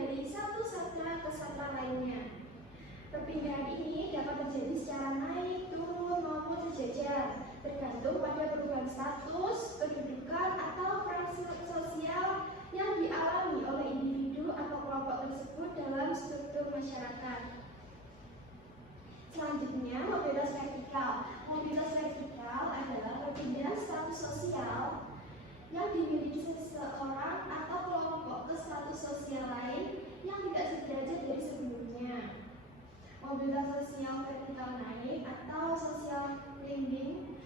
dari satu sastra ke sastra lainnya. Perpindahan ini dapat terjadi secara naik, turun, maupun sejajar, tergantung pada perubahan status, kedudukan, atau peran sosial yang dialami oleh individu atau kelompok tersebut dalam struktur masyarakat. Selanjutnya, mobilitas vertikal. Mobilitas vertikal adalah perpindahan status sosial yang dimiliki seseorang atau kelompok ke status sosial lain yang tidak sederajat dari sebelumnya. Mobilitas sosial vertikal naik atau social climbing.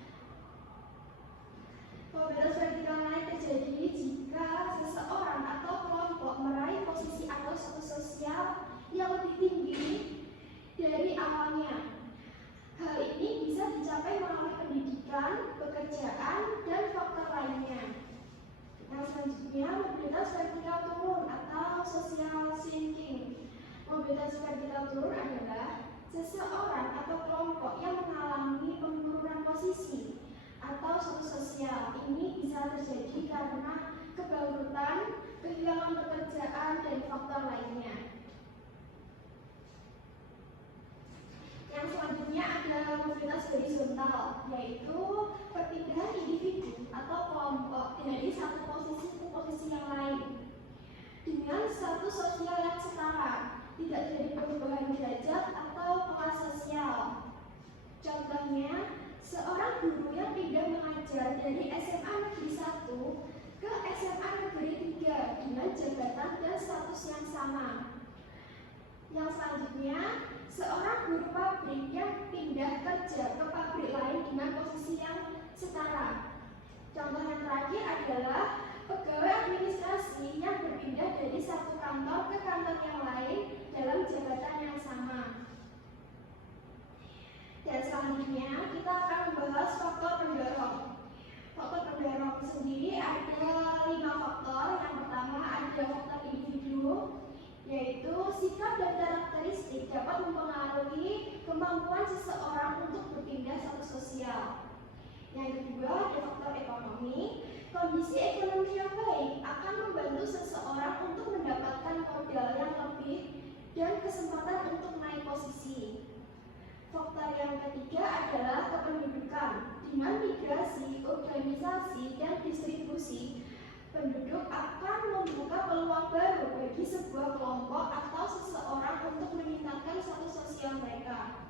Mobilitas vertikal naik terjadi jika seseorang atau kelompok meraih posisi atau status sosial yang lebih tinggi dari awalnya. Hal ini bisa dicapai melalui pendidikan, pekerjaan, dan faktor lainnya. Yang selanjutnya, mobilitas vertikal turun atau social sinking. Mobilitas vertikal turun adalah seseorang atau kelompok yang mengalami penurunan posisi atau status sosial. Ini bisa terjadi karena kebangkrutan, kehilangan pekerjaan, dan faktor lainnya. Yang selanjutnya ada mobilitas horizontal, yaitu perpindahan individu atau kelompok dari satu posisi ke posisi yang lain dengan status sosial yang setara, tidak terjadi perubahan derajat atau kelas sosial. Contohnya, seorang guru yang pindah mengajar dari SMA Negeri 1 ke SMA Negeri 3 dengan jabatan dan status yang sama. Yang selanjutnya, seorang guru pabrik yang pindah kerja ke pabrik lain dengan posisi yang setara. Contoh yang terakhir adalah pegawai administrasi yang berpindah dari satu kantor ke kantor yang lain dalam jabatan yang sama. Dan selanjutnya kita akan membahas faktor pendorong. Faktor pendorong sendiri ada 5 faktor. Yang pertama ada faktor individu, yaitu sikap dan karakteristik dapat mempengaruhi kemampuan seseorang untuk berpindah status sosial. Yang kedua ada faktor ekonomi. Kondisi ekonomi yang baik akan membantu seseorang untuk mendapatkan modal yang lebih dan kesempatan untuk naik posisi. Faktor yang ketiga adalah kependudukan. Dengan migrasi, organisasi, dan distribusi, penduduk akan membuka peluang baru bagi sebuah kelompok atau seseorang untuk meningkatkan status sosial mereka.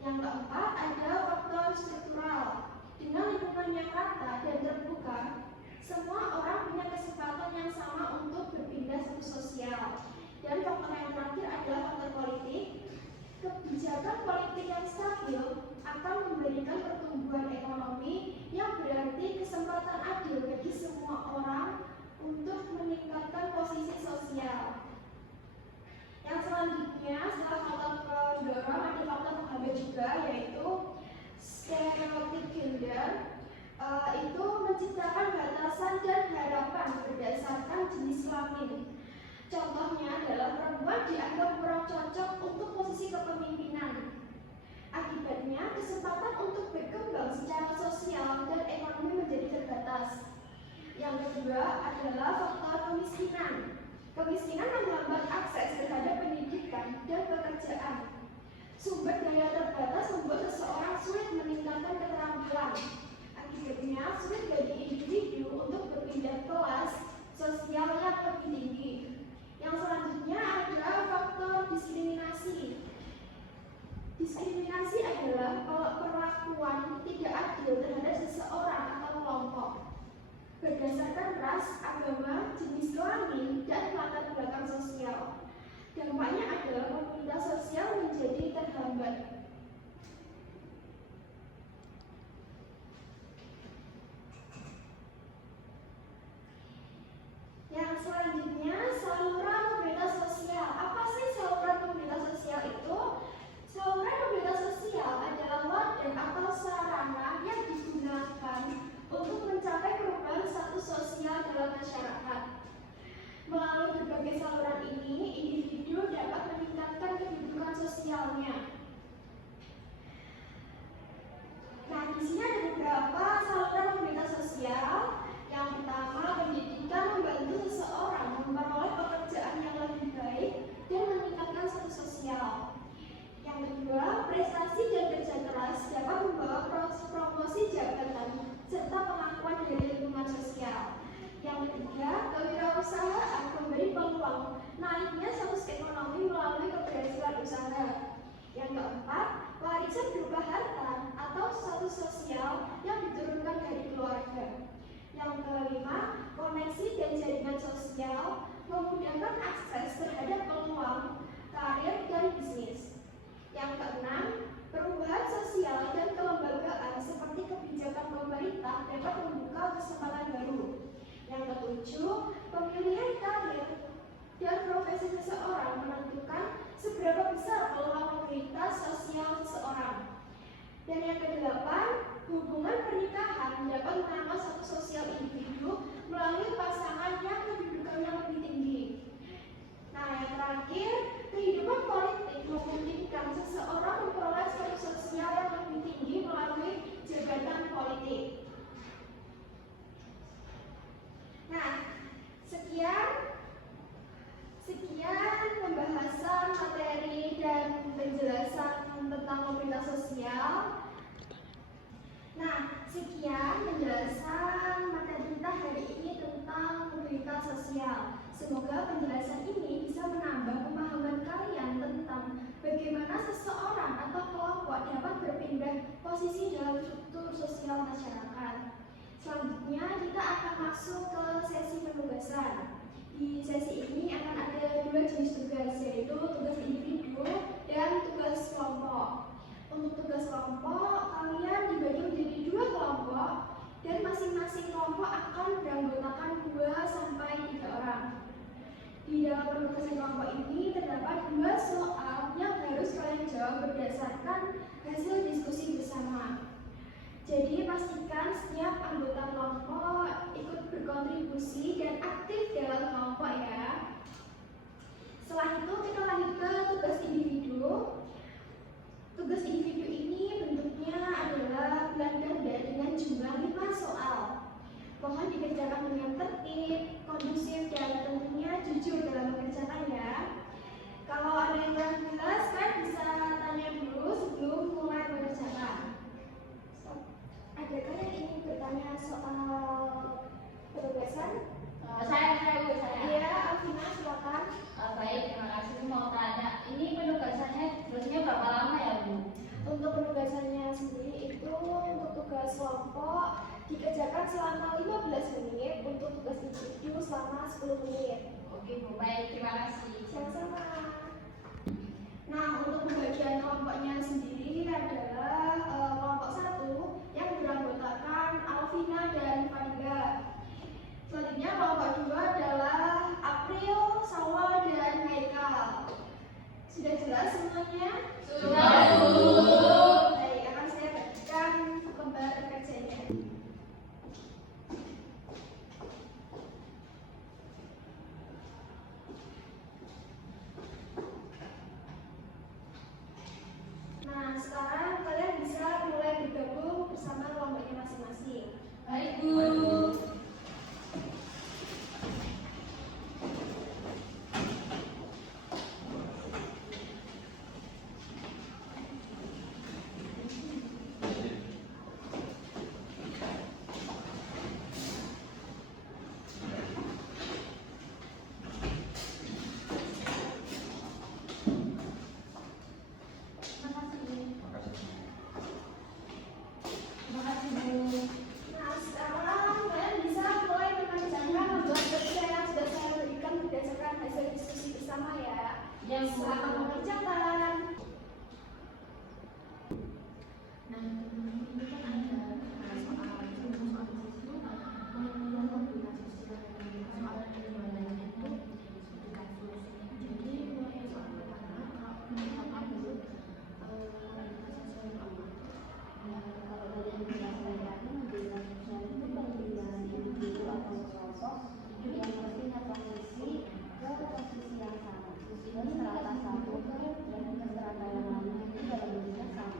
Yang keempat ada faktor struktural. Dengan lingkungan yang rata dan terbuka, semua orang punya kesempatan yang sama untuk berpindah status sosial. Dan faktor yang terakhir adalah faktor politik. Kebijakan politik yang stabil akan memberikan pertumbuhan ekonomi yang berarti kesempatan adil bagi semua orang untuk meningkatkan posisi sosial. Yang selanjutnya, setelah faktor pendorong ada faktor penghambat juga, yaitu stereotip gender. Itu menciptakan batasan dan harapan berdasarkan jenis kelamin. Contohnya adalah perempuan dianggap kurang cocok untuk posisi kepemimpinan. Akibatnya, kesempatan untuk berkembang secara sosial dan ekonomi menjadi terbatas. Yang kedua adalah faktor kemiskinan. Kemiskinan menghambat akses terhadap pendidikan dan pekerjaan. Sumber daya terbatas membuat seseorang sulit meningkatkan keterampilan. Akibatnya, sulit bagi individu untuk berpindah kelas sosial yang lebih tinggi. Yang selanjutnya ada faktor diskriminasi. Diskriminasi adalah perlakuan tidak adil terhadap seseorang atau kelompok berdasarkan ras, agama, jenis kelamin, dan latar belakang sosial. Dampaknya adalah mobilitas sosial menjadi terhambat. Yang selanjutnya, saluran mobilitas sosial. Apa sih saluran mobilitas sosial itu? Saluran mobilitas sosial adalah wadah atau sarana yang digunakan untuk mencapai perubahan status sosial dalam masyarakat. Melalui berbagai saluran ini, individu dapat meningkatkan kedudukan kewirausahaan memberi peluang naiknya status ekonomi melalui keberhasilan usaha. Yang keempat, warisan berupa harta atau status sosial yang diturunkan dari keluarga. Yang kelima, koneksi dan jaringan sosial memudahkan akses terhadap peluang karir dan bisnis. Yang keenam, perubahan sosial dan kelembagaan seperti kebijakan pemerintah dapat membuka kesempatan baru. Yang ketujuh, pemilihan karir dan profesi seseorang menentukan seberapa besar peluang mobilitas sosial seseorang. Dan yang kedelapan, hubungan pernikahan dapat menambah status sosial individu melalui pasangan yang kedudukannya lebih tinggi. Nah, yang terakhir, kehidupan politik memungkinkan seseorang memperoleh status sosial yang lebih tinggi melalui jabatan politik. Nah, sekian pembahasan materi dan penjelasan tentang mobilitas sosial. Nah, sekian penjelasan materi kita hari ini tentang mobilitas sosial. Semoga penjelasan ini bisa menambah pemahaman kalian tentang bagaimana seseorang atau kelompok dapat berpindah posisi dalam struktur sosial masyarakat. Selanjutnya kita akan masuk ke sesi penugasan. Di sesi ini akan ada dua jenis tugas, yaitu tugas individu dan tugas kelompok. Untuk tugas kelompok, kalian dibagi menjadi dua kelompok dan masing-masing kelompok akan beranggotakan 2 sampai 3 orang. Di dalam penugasan kelompok ini terdapat 2 soal yang harus kalian jawab berdasarkan hasil diskusi bersama. Jadi pastikan setiap anggota kelompok ikut berkontribusi dan aktif dalam kelompok ya. Setelah itu kita lanjut ke tugas individu. Tugas individu ini bentuknya adalah bulan ganda dengan jumlah 5 soal. Mohon dikerjakan dengan tertib, kondusif, dan tentunya jujur dalam mengerjakannya. Kalau ada yang kurang jelas, kan bisa tanya dulu sebelum mulai mengerjakan. Adakah yang ingin bertanya soal penugasan? Saya. Iya, Alvina, silakan. Baik, terima kasih. Mau tanya, ini penugasannya durasinya berapa lama ya, Bu? Untuk penugasannya sendiri itu untuk tugas kelompok dikerjakan selama 15 menit, untuk tugas individu selama 10 menit. Oke, Bu. Baik, terima kasih. Sama-sama. Nah, untuk pembagian kelompoknya sendiri adalah kelompok 1 yang beranggotakan Alvina dan Fadila. Selanjutnya kelompok 2 adalah April, Salwa, dan Haikal. Sudah jelas semuanya? Sudah, Bu. Baik, akan saya bagikan lembar kerjanya. Nah, sekarang kalian bisa mulai bergabung bersama kelompoknya masing-masing. Baik, Bu. Nah, sekarang kalian bisa mulai mengerjakan lembar kerja yang sudah saya berikan berdasarkan hasil diskusi bersama ya. Yang Bu. Selamat mengerjakan. Nah, ini kan ada soal itu pengembangan mobilitas sosial soal pengembangan itu dikasih. Jadi mulai soal pertama kalau penerapan dulu mobilitas sosial itu kalau dari yang disampaikan mobilitas sosial itu pengembangan individu atau kelompok yang berpindah posisi ke posisi yang sama dan strata satu dan ke strata yang lain itu dalam bentuknya sama.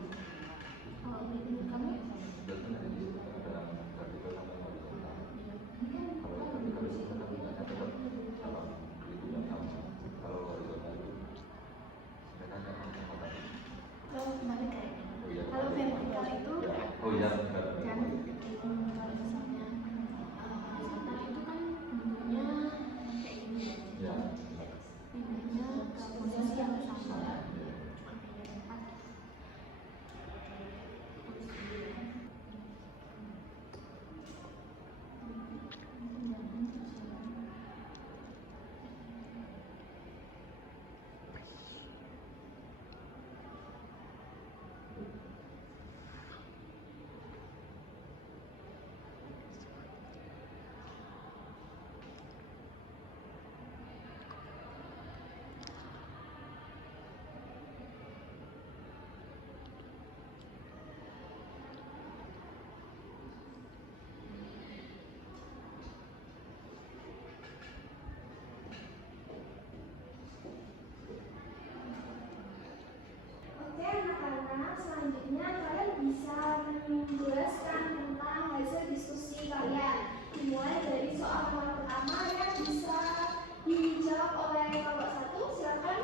Kalau kemarin kayaknya, kalau vertikal itu kan kalau misalnya horizontal itu kan bentuknya selanjutnya kalian bisa menjelaskan tentang hasil diskusi kalian. Dimulai dari soal nomor pertama yang bisa dijawab oleh kelompok 1. Silakan.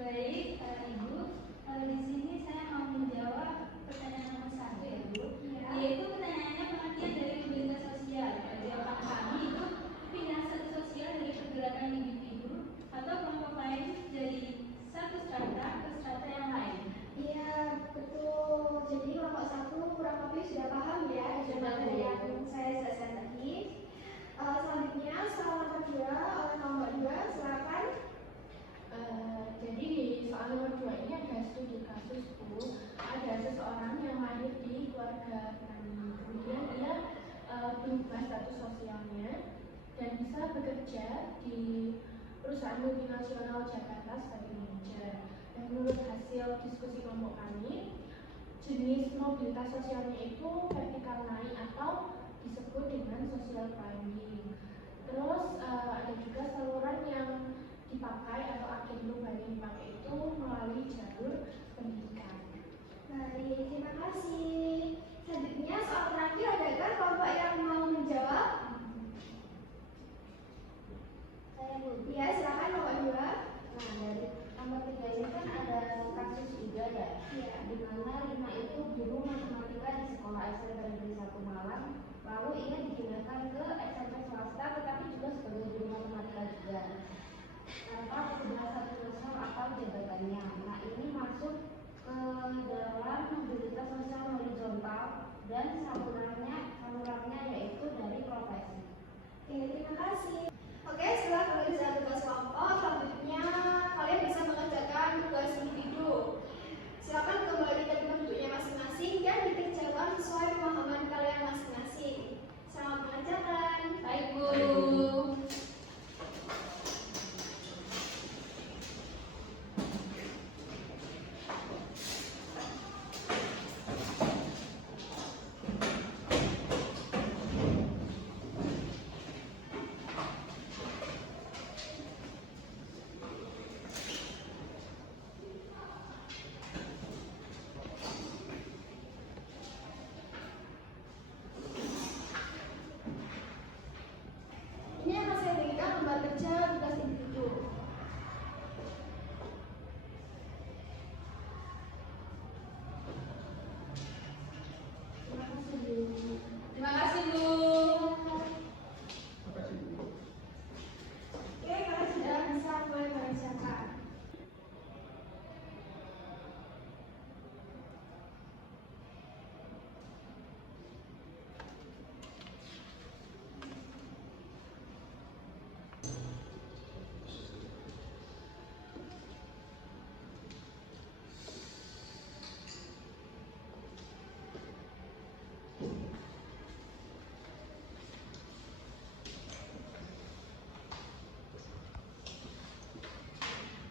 Baik, Ibu. Di sini saya mau menjawab pertanyaan nomor 1 ya, Bu. Ya. Yaitu pertanyaannya pengertian dari mobilitas sosial. Jawaban kami itu pindah satu sosial dari pergerakan individu atau kelompok lain dari satu strata ke strata yang lain. Iya, betul. Jadi kelompok 1 kurang lebih sudah paham ya dengan materi yang saya jelaskan tadi. Selanjutnya soal nomor 2 oleh kelompok 2. Silakan. Jadi di soal nomor 2 ini ada studi kasusku. Ada seseorang yang lahir di keluarga petani. Kemudian dia berubah status sosialnya dan bisa bekerja di perusahaan multinasional Jakarta sebagai manajer. Dan menurut hasil diskusi kelompok kami, jenis mobilitas sosialnya itu vertikal naik atau disebut dengan social climbing. Terus ada juga saluran yang dipakai atau agen global yang dipakai itu melalui jalur pendidikan. Baik, terima kasih. Selanjutnya soal terakhir, adakah kelompok yang mau menjawab? Saya, Bu. Ya, silakan kelompok 2. Nah, dari nomor 3 ini kan ada kasus juga ya. Iya. Di mana Rina itu guru matematika di sekolah SMP Negeri 1 Malang, lalu ia dipindahkan ke SMP swasta tetapi juga sebagai guru matematika juga tanpa kejelasan sosial atau jabatannya. Nah, ini masuk ke dalam mobilitas sosial horizontal dan salurannya yaitu dari profesi. Oke, terima kasih. Oke, setelah pengerjaan tugas kelompok, selanjutnya kalian bisa mengerjakan tugas individu. Silakan kembali ke tempat duduknya masing-masing dan dikerjakan sesuai pemahaman kalian masing-masing. Selamat mengerjakan. Baik, Bu. Ini akan saya berikan lembar kerja tugas individu. Terima kasih, Bu. Oke, kalian sudah bisa mulai mengerjakan.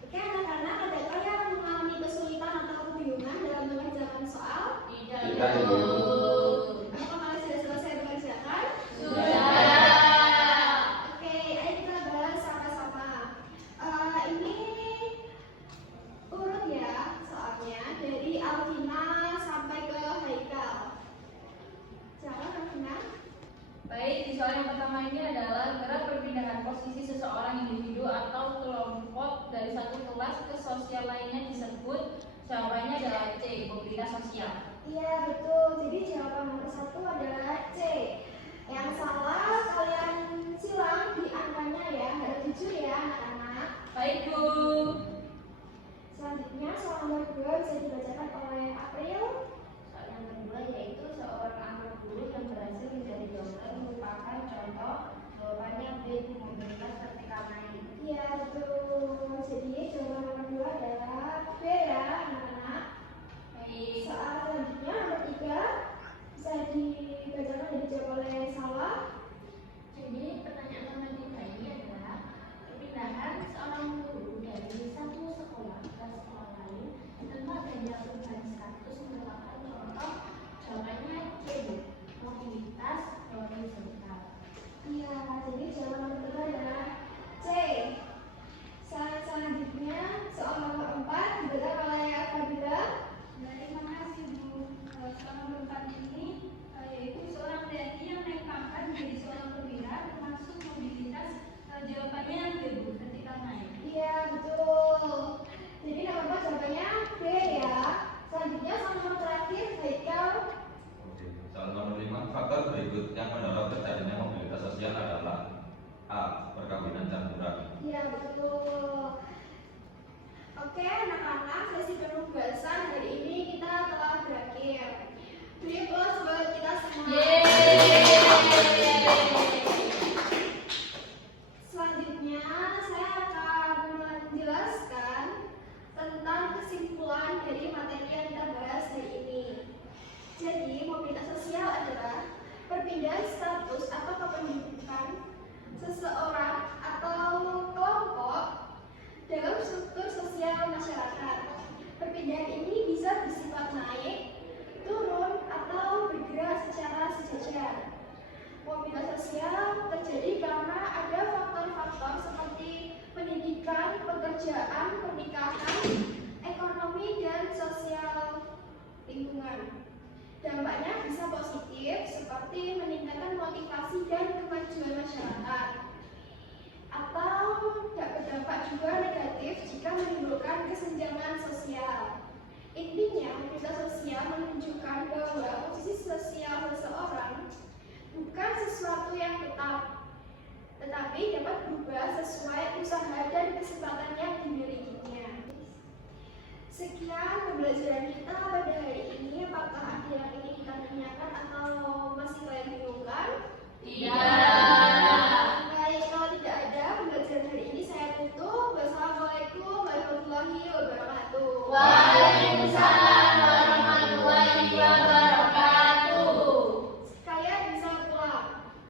Oke, anak-anak, adakah yang mengalami kesulitan atau kebingungan dalam mengerjakan soal? Tidak, Tidak, Bu. Apakah kalian sudah selesai mengerjakan? Sudah. Oke, ayo kita bahas sama-sama. Ini urut ya soalnya dari Alvina sampai ke Haikal. Silakan Alvina. Baik, di soal yang pertama ini adalah gerak perpindahan posisi seseorang individu atau kelompok dari satu kelas ke sosial lainnya disebut. Jawabannya adalah C, mobilitas sosial. Iya betul. Jadi jawaban nomor 1 adalah C. Yang salah kalian silang di angkanya ya. Harus jujur ya anak-anak. Baik, Bu. Selanjutnya soal nomor 2 bisa dibacakan oleh April. Soal yang kedua yaitu seorang anak guru yang berhasil menjadi dokter merupakan contoh. Jawabannya B, mobilitas vertikal naik. Iya betul. Jadi jawaban nomor 2 adalah B ya anak-anak. Baik. Soal selanjutnya nomor 3 bisa dibacakan dan dijawab oleh Salwa. Jadi pertanyaan nomor 3 ini adalah perpindahan seorang guru dari satu sekolah ke sekolah lain tanpa adanya perubahan status merupakan contoh. Jawabannya C, mobilitas horizontal. Iya, jadi jawaban nomor 3 adalah C. Selanjutnya soal nomor 4 diberikan oleh Fadila. Terima kasih Bu. Selama berempat ini yaitu seorang TNI yang naik pangkat menjadi seorang perwira, termasuk mobilitas jawabannya yang B Bu ketika naik. Iya, betul. Jadi nomor 4 jawabannya B ya. Selanjutnya soal nomor terakhir, Haikal. Oke, soal nomor 5, faktor berikut yang mendorong terjadinya mobilitas sosial adalah A. Perkawinan campuran. Iya, betul. Oke, anak-anak, sesi penugasan hari ini kita telah berakhir. Beri aplaus buat kita semua. Selanjutnya, saya akan menjelaskan tentang kesimpulan dari materi yang kita bahas hari ini. Jadi, mobilitas sosial adalah perpindahan status atau kependudukan seseorang atau kelompok dalam struktur sosial masyarakat. Perpindahan ini bisa bersifat naik, turun, atau bergerak secara sejajar. Mobilitas sosial terjadi karena ada faktor-faktor seperti pendidikan, pekerjaan, pernikahan, ekonomi, dan sosial lingkungan. Dampaknya bisa positif seperti meningkatkan motivasi dan kemajuan masyarakat, atau dapat berdampak juga negatif jika menimbulkan kesenjangan sosial. Intinya, mobilitas sosial menunjukkan bahwa posisi sosial seseorang bukan sesuatu yang tetap, tetapi dapat berubah sesuai usaha dan kesempatan yang dimilikinya. Sekian pembelajaran kita pada hari ini. Apakah ada yang ingin kita tanyakan atau masih kalian bingungkan? Tidak.